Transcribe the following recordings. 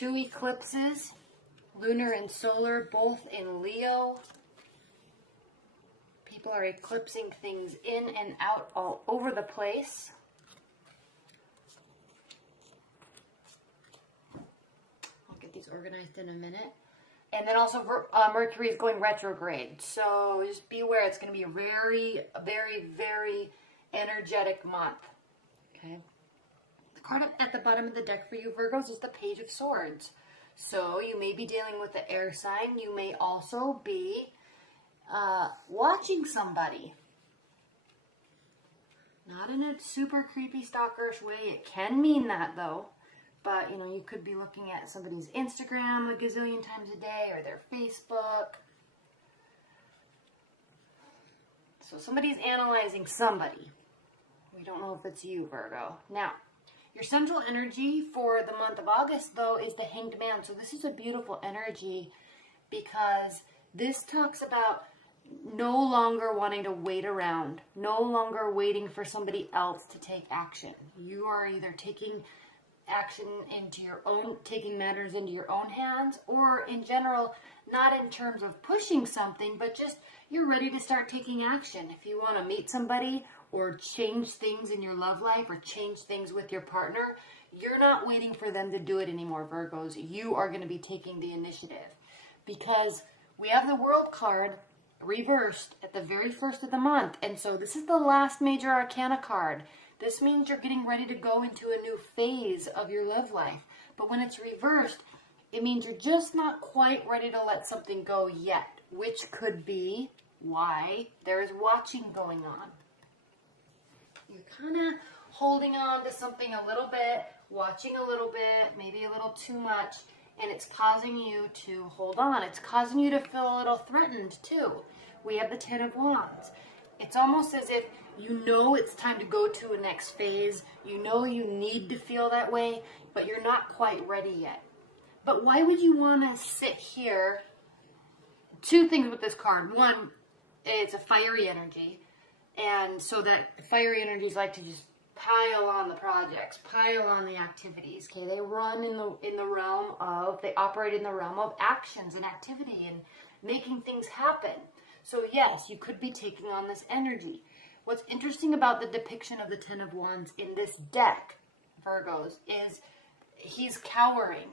2 eclipses, lunar and solar, both in Leo. People are eclipsing things in and out all over the place. I'll get these organized in a minute. And then also Mercury is going retrograde. So just be aware, it's going to be a very, very, very energetic month. Okay. The card at the bottom of the deck for you, Virgos, is the Page of Swords. So you may be dealing with the air sign. You may also be watching somebody. Not in a super creepy, stalkerish way. It can mean that, though. But, you know, you could be looking at somebody's Instagram a gazillion times a day, or their Facebook. So somebody's analyzing somebody. We don't know if it's you, Virgo. Now, your central energy for the month of August, though, is the Hanged Man. So this is a beautiful energy because this talks about no longer wanting to wait around, no longer waiting for somebody else to take action. You are either taking action into your own, taking matters into your own hands, or in general, not in terms of pushing something, but just you're ready to start taking action. If you want to meet somebody or change things in your love life or change things with your partner, you're not waiting for them to do it anymore, Virgos. You are going to be taking the initiative because we have the World card reversed at the very first of the month. And so this is the last major arcana card. This means you're getting ready to go into a new phase of your love life. But when it's reversed, it means you're just not quite ready to let something go yet, which could be why there is watching going on. You're kind of holding on to something a little bit, watching a little bit, maybe a little too much, and it's causing you to hold on. It's causing you to feel a little threatened too. We have the Ten of Wands. It's almost as if you know it's time to go to a next phase. You know you need to feel that way, but you're not quite ready yet. But why would you want to sit here? Two things with this card. One, it's a fiery energy. And so that fiery energies like to just pile on the projects, pile on the activities. Okay, they run in the realm of, they operate in the realm of actions and activity and making things happen. So yes, you could be taking on this energy. What's interesting about the depiction of the Ten of Wands in this deck, Virgos, is he's cowering.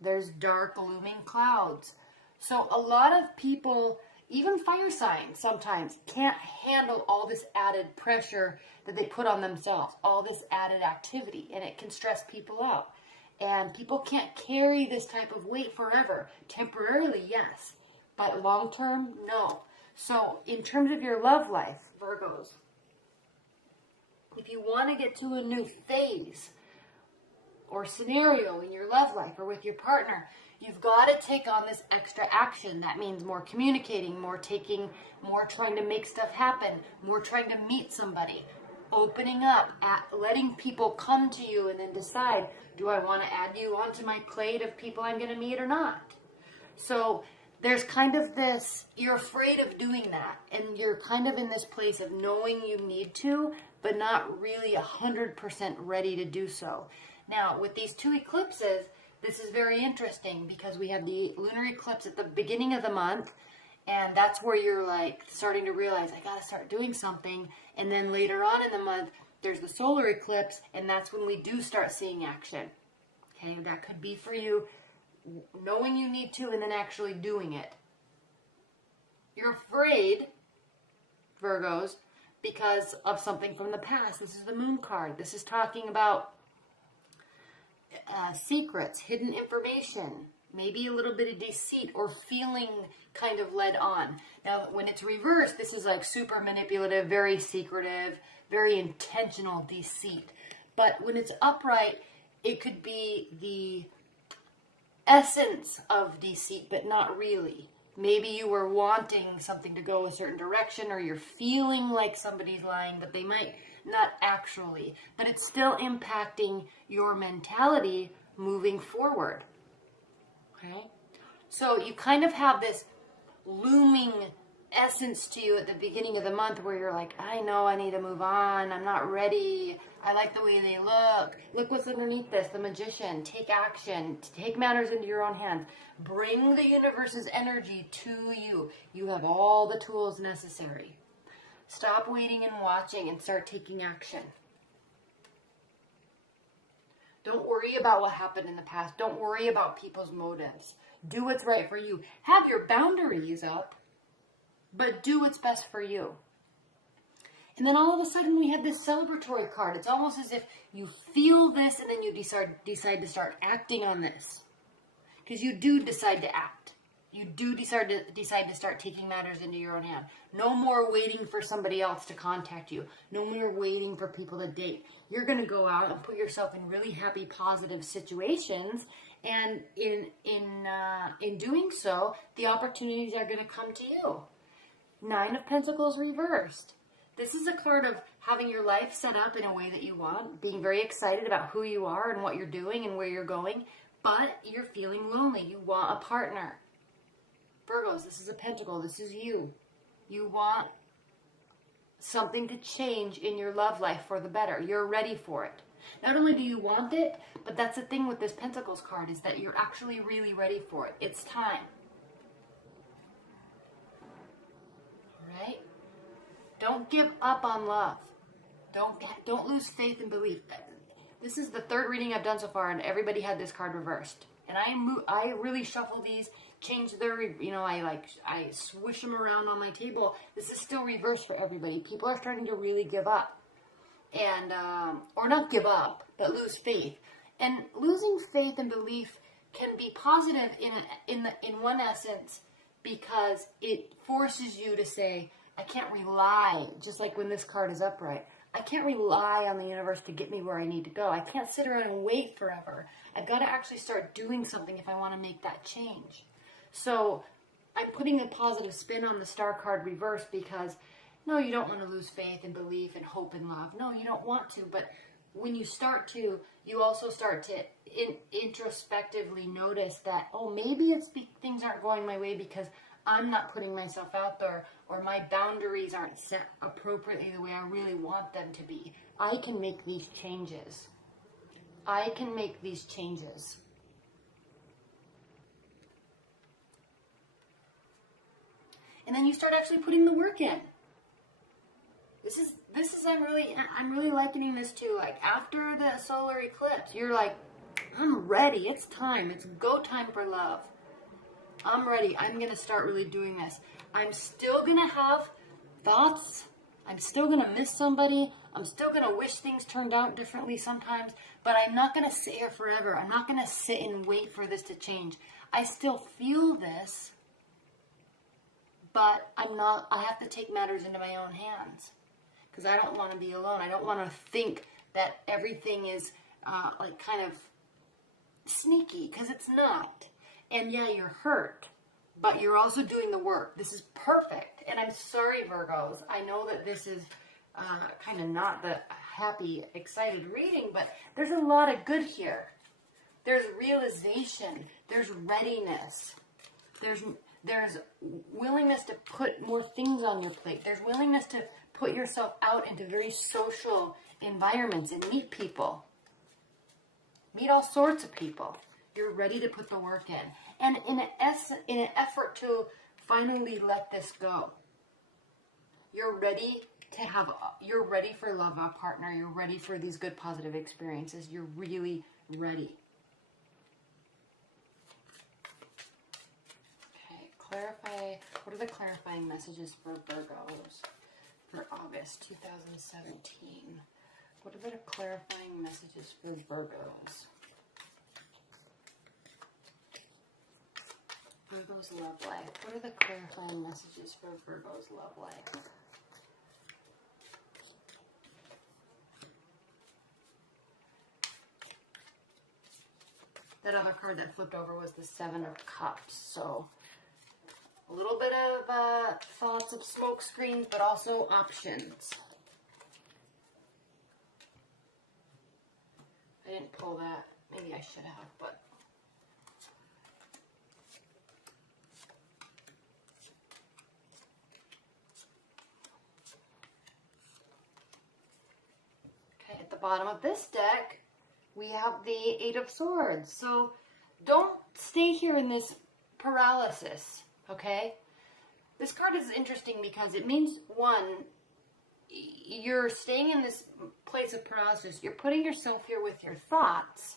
There's dark, looming clouds. So a lot of people, even fire signs sometimes, can't handle all this added pressure that they put on themselves, all this added activity, and it can stress people out. And people can't carry this type of weight forever. Temporarily, yes, but long term, no. So in terms of your love life, Virgos, if you want to get to a new phase or scenario in your love life or with your partner, you've got to take on this extra action. That means more communicating, more taking, more trying to make stuff happen, more trying to meet somebody, opening up, letting people come to you and then decide, do I want to add you onto my plate of people I'm going to meet or not? So there's kind of this, you're afraid of doing that, and you're kind of in this place of knowing you need to, but not really 100% ready to do so. Now, with these two eclipses, this is very interesting because we have the lunar eclipse at the beginning of the month, and that's where you're like starting to realize, I got to start doing something. And then later on in the month, there's the solar eclipse, and that's when we do start seeing action. Okay, that could be for you knowing you need to and then actually doing it. You're afraid, Virgos, because of something from the past. This is the Moon card. This is talking about secrets, hidden information, maybe a little bit of deceit or feeling kind of led on. Now, when it's reversed, this is like super manipulative, very secretive, very intentional deceit. But when it's upright, it could be the essence of deceit, but not really. Maybe you were wanting something to go a certain direction, or you're feeling like somebody's lying, but they might not actually. But it's still impacting your mentality moving forward. Okay? So you kind of have this looming essence to you at the beginning of the month where you're like, I know I need to move on. I'm not ready. I like the way they look. Look what's underneath this, the Magician. Take action. Take matters into your own hands. Bring the universe's energy to you. You have all the tools necessary. Stop waiting and watching and start taking action. Don't worry about what happened in the past. Don't worry about people's motives. Do what's right for you. Have your boundaries up, but do what's best for you. And then all of a sudden we have this celebratory card. It's almost as if you feel this and then you decide to start acting on this. Because you do decide to act. You do decide to start taking matters into your own hand. No more waiting for somebody else to contact you. No more waiting for people to date. You're going to go out and put yourself in really happy, positive situations. And in doing so, the opportunities are going to come to you. 9 of Pentacles reversed. This is a card of having your life set up in a way that you want, being very excited about who you are and what you're doing and where you're going, but you're feeling lonely. You want a partner. Virgos, this is a pentacle. This is you. You want something to change in your love life for the better. You're ready for it. Not only do you want it, but that's the thing with this Pentacles card is that you're actually really ready for it. It's time. All right? Don't give up on love. Don't lose faith and belief. This is the 3rd reading I've done so far, and everybody had this card reversed. And I really shuffle these, change their, I swish them around on my table. This is still reversed for everybody. People are starting to really give up, and or not give up, but lose faith. And losing faith and belief can be positive in one essence because it forces you to say, I can't rely, just like when this card is upright, I can't rely on the universe to get me where I need to go. I can't sit around and wait forever. I've got to actually start doing something if I want to make that change. So I'm putting a positive spin on the Star card reverse because, no, you don't want to lose faith and belief and hope and love. No, you don't want to. But when you start to, you also start to introspectively notice that, oh, maybe things aren't going my way because I'm not putting myself out there, or my boundaries aren't set appropriately the way I really want them to be. I can make these changes. I can make these changes. And then you start actually putting the work in. This is I'm really likening this to, like, after the solar eclipse, you're like, I'm ready. It's time. It's go time for love. I'm ready. I'm going to start really doing this. I'm still going to have thoughts. I'm still going to miss somebody. I'm still going to wish things turned out differently sometimes. But I'm not going to sit here forever. I'm not going to sit and wait for this to change. I still feel this. But I have to take matters into my own hands. Because I don't want to be alone. I don't want to think that everything is kind of sneaky. Because it's not. And yeah, you're hurt, but you're also doing the work. This is perfect. And I'm sorry, Virgos. I know that this is kind of not the happy, excited reading, but there's a lot of good here. There's realization. There's readiness. There's willingness to put more things on your plate. There's willingness to put yourself out into very social environments and meet people. Meet all sorts of people. You're ready to put the work in. And in an effort to finally let this go, you're ready for love, a partner. You're ready for these good, positive experiences. You're really ready. Okay, clarify. What are the clarifying messages for Virgos for August 2017? What are the clarifying messages for Virgos? Virgo's love life. What are the clarifying messages for Virgo's love life? That other card that flipped over was the 7 of Cups. So a little bit of thoughts of smoke screens, but also options. I didn't pull that. Maybe I should have, but bottom of this deck, we have the Eight of Swords. So don't stay here in this paralysis, okay? This card is interesting because it means, one, you're staying in this place of paralysis. You're putting yourself here with your thoughts.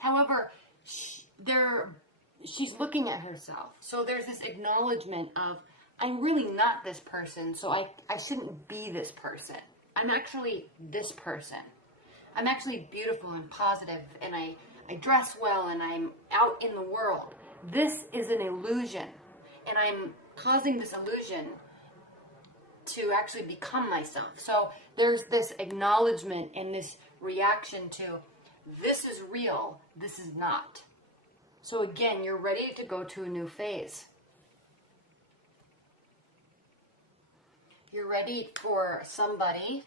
However, she's looking at herself. So there's this acknowledgement of, I'm really not this person, so I shouldn't be this person. I'm actually this person. I'm actually beautiful and positive, and I dress well, and I'm out in the world. This is an illusion, and I'm causing this illusion to actually become myself. So there's this acknowledgement and this reaction to, this is real, this is not. So again, you're ready to go to a new phase. You're ready for somebody,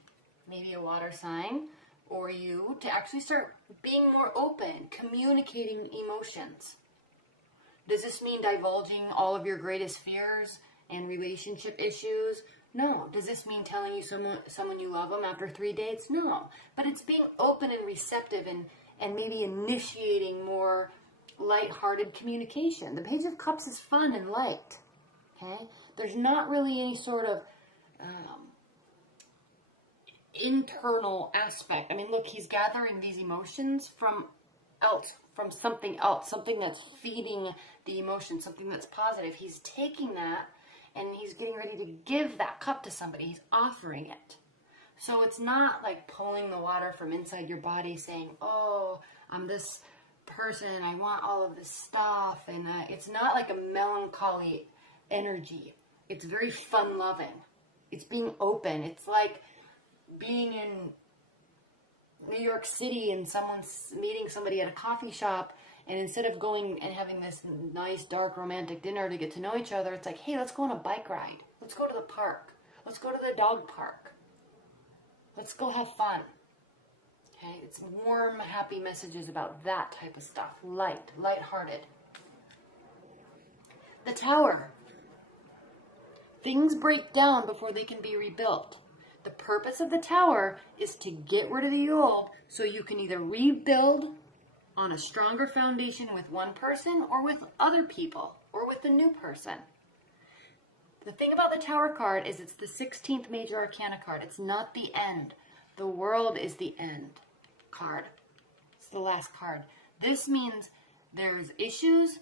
maybe a water sign, or you, to actually start being more open, communicating emotions. Does this mean divulging all of your greatest fears and relationship issues? No. Does this mean telling you someone you love them after 3 dates? No. But it's being open and receptive and maybe initiating more light-hearted communication. The Page of Cups is fun and light. Okay? There's not really any sort of internal aspect. I mean, look, he's gathering these emotions from something else, something that's feeding the emotion, something that's positive. He's taking that and he's getting ready to give that cup to somebody. He's offering it. So it's not like pulling the water from inside your body saying, oh, I'm this person, I want all of this stuff. And it's not like a melancholy energy. It's very fun-loving. It's being open. It's like being in New York City and someone's meeting somebody at a coffee shop, and instead of going and having this nice, dark, romantic dinner to get to know each other, it's like, hey, let's go on a bike ride. Let's go to the park. Let's go to the dog park. Let's go have fun. Okay? It's warm, happy messages about that type of stuff. Light-hearted. The Tower. Things break down before they can be rebuilt. The purpose of the Tower is to get rid of the old so you can either rebuild on a stronger foundation with one person or with other people or with a new person. The thing about the Tower card is it's the 16th major arcana card. It's not the end. The World is the end card. It's the last card. This means there's issues.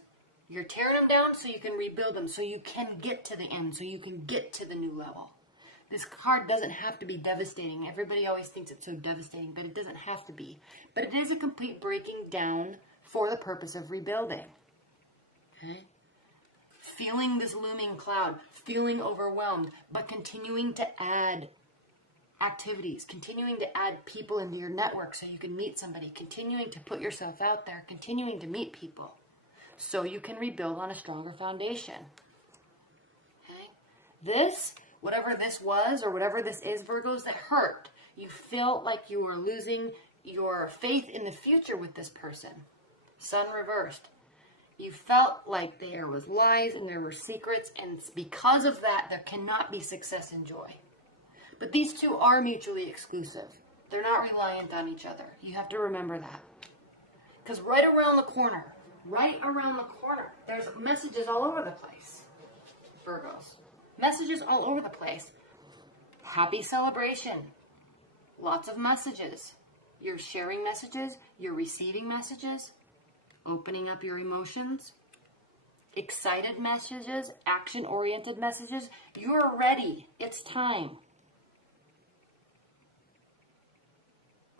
You're tearing them down so you can rebuild them, so you can get to the end, so you can get to the new level. This card doesn't have to be devastating. Everybody always thinks it's so devastating, but it doesn't have to be. But it is a complete breaking down for the purpose of rebuilding. Okay? Feeling this looming cloud, feeling overwhelmed, but continuing to add activities, continuing to add people into your network so you can meet somebody, continuing to put yourself out there, continuing to meet people so you can rebuild on a stronger foundation. Okay? This, whatever this was or whatever this is, Virgos, that hurt. You felt like you were losing your faith in the future with this person. Sun reversed. You felt like there was lies and there were secrets, and because of that, there cannot be success and joy. But these two are mutually exclusive. They're not reliant on each other. You have to remember that. Because right around the corner, there's messages all over the place, Virgos. Messages all over the place. Happy celebration. Lots of messages. You're sharing messages. You're receiving messages. Opening up your emotions. Excited messages. Action-oriented messages. You're ready. It's time.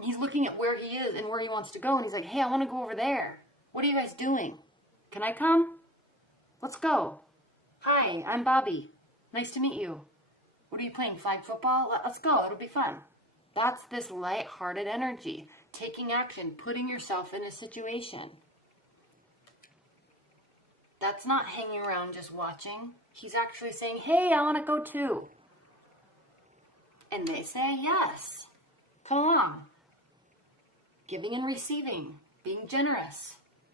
He's looking at where he is and where he wants to go. And he's like, hey, I want to go over there. What are you guys doing? Can I come? Let's go. Hi, I'm Bobby. Nice to meet you. What are you playing, flag football? Let's go. It'll be fun. That's this light-hearted energy. Taking action. Putting yourself in a situation. That's not hanging around just watching. He's actually saying, hey, I want to go too. And they say yes. Come along. Giving and receiving. Being generous.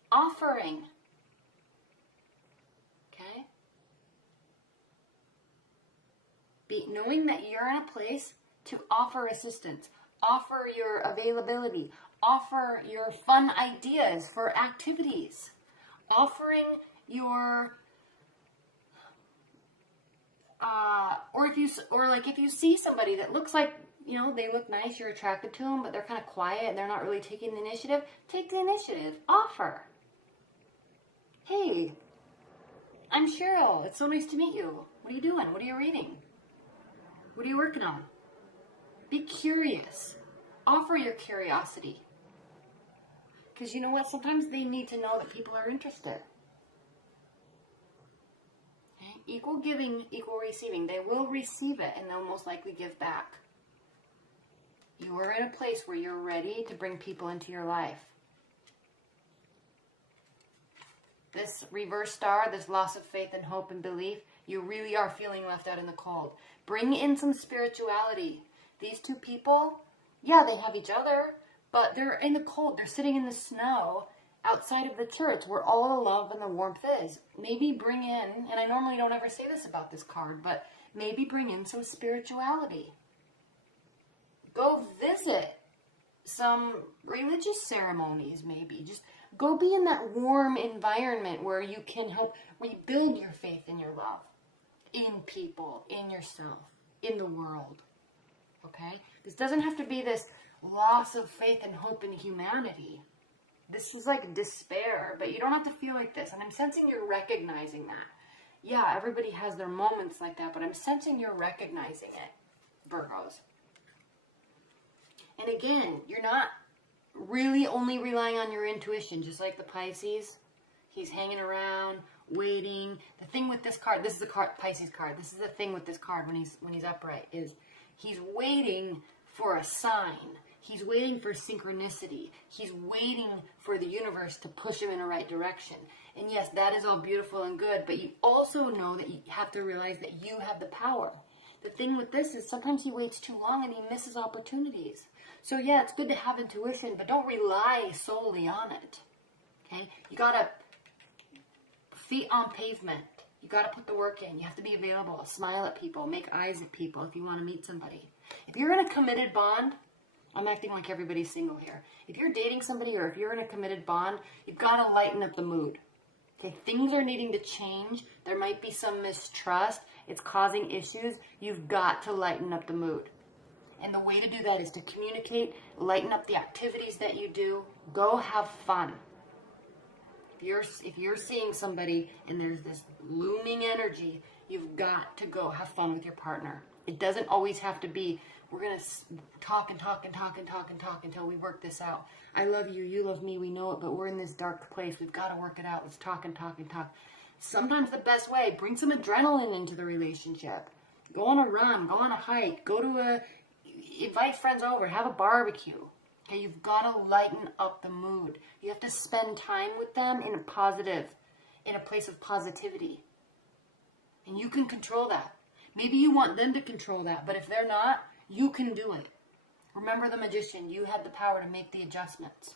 Offering. Okay? Knowing that you're in a place to offer assistance. Offer your availability. Offer your fun ideas for activities. Offering your, if you see somebody that looks like, they look nice, you're attracted to them, but they're kind of quiet and they're not really taking the initiative, take the initiative. Offer. Hey, I'm Cheryl. It's so nice to meet you. What are you doing? What are you reading? What are you working on? Be curious. Offer your curiosity. Because you know what? Sometimes they need to know that people are interested. Okay? Equal giving, equal receiving. They will receive it and they'll most likely give back. You are in a place where you're ready to bring people into your life. This reverse star, this loss of faith and hope and belief, you really are feeling left out in the cold. Bring in some spirituality. These two people, yeah, they have each other, but they're in the cold. They're sitting in the snow outside of the church where all the love and the warmth is. Maybe bring in, and I normally don't ever say this about this card, but maybe bring in some spirituality. Go visit some religious ceremonies, maybe. Just go be in that warm environment where you can help rebuild your faith and your love in people, in yourself, in the world. Okay? This doesn't have to be this loss of faith and hope in humanity. This is like despair, but you don't have to feel like this. And I'm sensing you're recognizing that. Yeah, everybody has their moments like that, but I'm sensing you're recognizing it, Virgos. And again, you're not really only relying on your intuition, just like the Pisces. He's hanging around, waiting. The thing with this card, this is a Pisces card. This is the thing with this card when he's upright, is he's waiting for a sign. He's waiting for synchronicity. He's waiting for the universe to push him in the right direction. And yes, that is all beautiful and good, but you also know that you have to realize that you have the power. The thing with this is sometimes he waits too long and he misses opportunities. So yeah, it's good to have intuition, but don't rely solely on it. Okay? You gotta, feet on pavement. You gotta put the work in. You have to be available. Smile at people. Make eyes at people if you want to meet somebody. If you're in a committed bond, I'm acting like everybody's single here. If you're dating somebody or if you're in a committed bond, you've got to lighten up the mood. Okay, things are needing to change. There might be some mistrust. It's causing issues. You've got to lighten up the mood. And the way to do that is to communicate, lighten up the activities that you do. Go have fun. If you're seeing somebody and there's this looming energy, you've got to go have fun with your partner. It doesn't always have to be, we're going to talk and talk and talk and talk and talk until we work this out. I love you, you love me, we know it, but we're in this dark place. We've got to work it out. Let's talk and talk and talk. Sometimes the best way, bring some adrenaline into the relationship. Go on a run, go on a hike, invite friends over, have a barbecue. Okay, you've got to lighten up the mood. You have to spend time with them in a place of positivity. And you can control that. Maybe you want them to control that, but if they're not, you can do it. Remember the magician, you have the power to make the adjustments.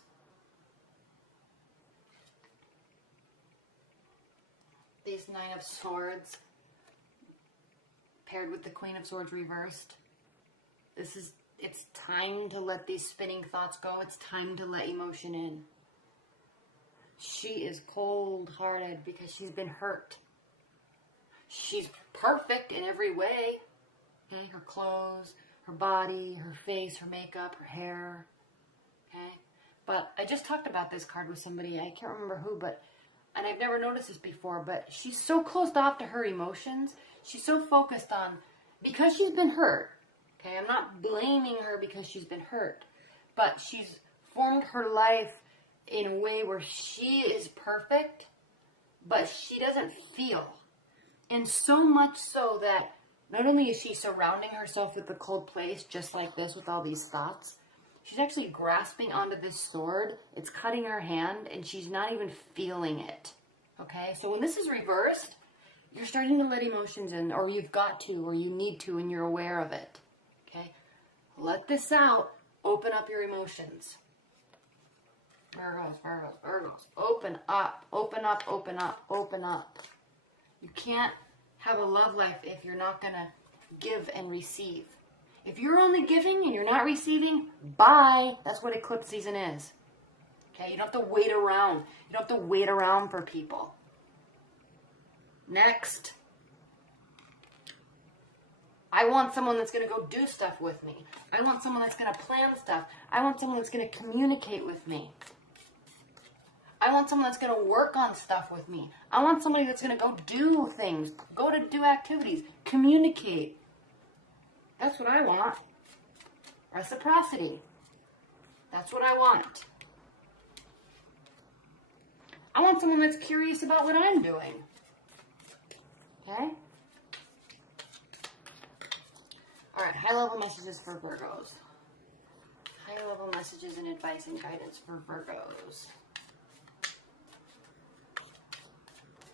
This Nine of Swords paired with the Queen of Swords reversed. It's time to let these spinning thoughts go. It's time to let emotion in. She is cold-hearted because she's been hurt. She's perfect in every way. Okay? Her clothes, her body, her face, her makeup, her hair. Okay? But I just talked about this card with somebody, I can't remember who, and I've never noticed this before, but she's so closed off to her emotions. She's so focused on, because she's been hurt. Okay, I'm not blaming her because she's been hurt, but she's formed her life in a way where she is perfect, but she doesn't feel. And so much so that not only is she surrounding herself with the cold place, just like this with all these thoughts, she's actually grasping onto this sword. It's cutting her hand, and she's not even feeling it. Okay, so when this is reversed, you're starting to let emotions in, or you've got to, or you need to, and you're aware of it. Okay, let this out. Open up your emotions. Virgos, Virgos, Virgos. Open up, open up, open up, open up. You can't have a love life if you're not going to give and receive. If you're only giving and you're not receiving, bye. That's what eclipse season is. Okay, you don't have to wait around. You don't have to wait around for people. Next. I want someone that's going to go do stuff with me. I want someone that's going to plan stuff. I want someone that's going to communicate with me. I want someone that's going to work on stuff with me. I want somebody that's going to go do things, go to do activities, communicate. That's what I want. Reciprocity. That's what I want. I want someone that's curious about what I'm doing. Okay? Alright, high-level messages for Virgos. High-level messages and advice and guidance for Virgos.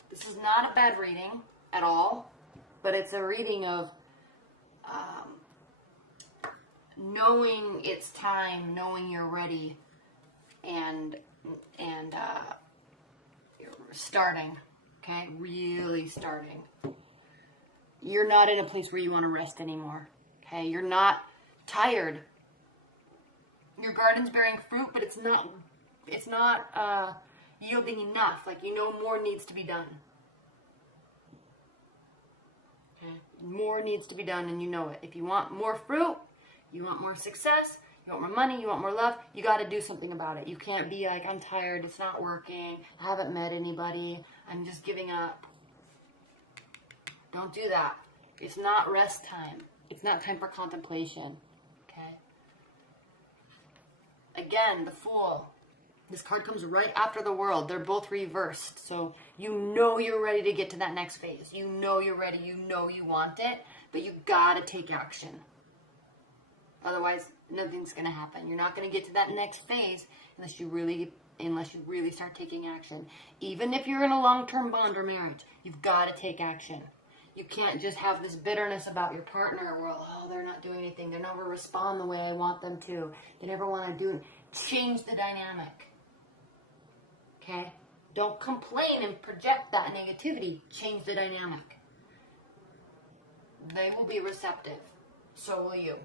This is not a bad reading at all, but it's a reading of knowing it's time, knowing you're ready, and you're starting, okay? Really starting. You're not in a place where you want to rest anymore, okay? You're not tired. Your garden's bearing fruit, but it's not yielding enough. Like, you know more needs to be done. Okay? More needs to be done, and you know it. If you want more fruit, you want more success, you want more money, you want more love, you got to do something about it. You can't be like, I'm tired, it's not working, I haven't met anybody, I'm just giving up. Don't do that. It's not rest time. It's not time for contemplation. Okay? Again, the Fool. This card comes right after the World. They're both reversed. So you know you're ready to get to that next phase. You know you're ready. You know you want it. But you got to take action. Otherwise, nothing's going to happen. You're not going to get to that next phase unless you really start taking action. Even if you're in a long-term bond or marriage, you've got to take action. You can't just have this bitterness about your partner. Well, they're not doing anything. They never respond the way I want them to. They never want to do it. Change the dynamic. Okay? Don't complain and project that negativity. Change the dynamic. They will be receptive. So will you.